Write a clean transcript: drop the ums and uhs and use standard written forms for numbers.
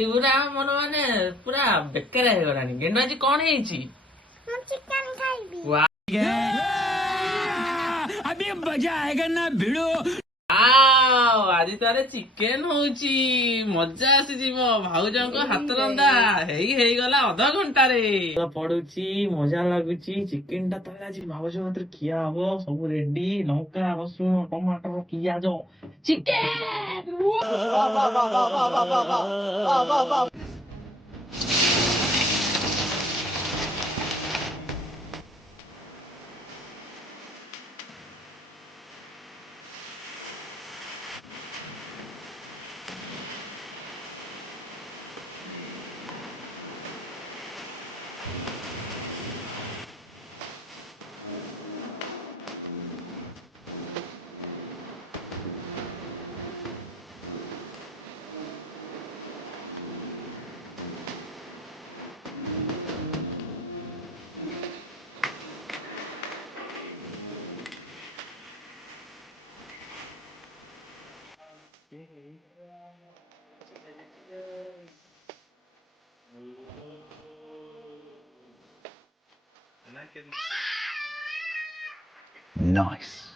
ପାଟି ପୁରା ମୋର ମାନେ ପୁରା ବେକାର ହେଇଗଲାଣି। ଗେଣ୍ଡୁ ଆଜି କଣ ହେଇଛି? ମୁଁ ଚିକେନ ଖାଇବି। अभी मजा आएगा ना भिड़ो। ଆଜି ତାହେଲେ ଚିକେନ ହଉଛି। ମଜା ଆସିଯିବ। ଭାଉଜଙ୍କ ହାତ ରନ୍ଧା ହେଇଗଲା ଅଧଘଣ୍ଟାରେ ପଡୁଛି। ମଜା ଲାଗୁଛି। ଚିକେନ ଟା ତାହେଲେ ଆଜି ଭାଉଜ ହାତରେ ଖିଆ ହବ। ସବୁ ରେଡି। ଲଙ୍କା, ରସୁଣ, ଟମାଟର, ପିଆଜ, ଚିକେନ। Nice.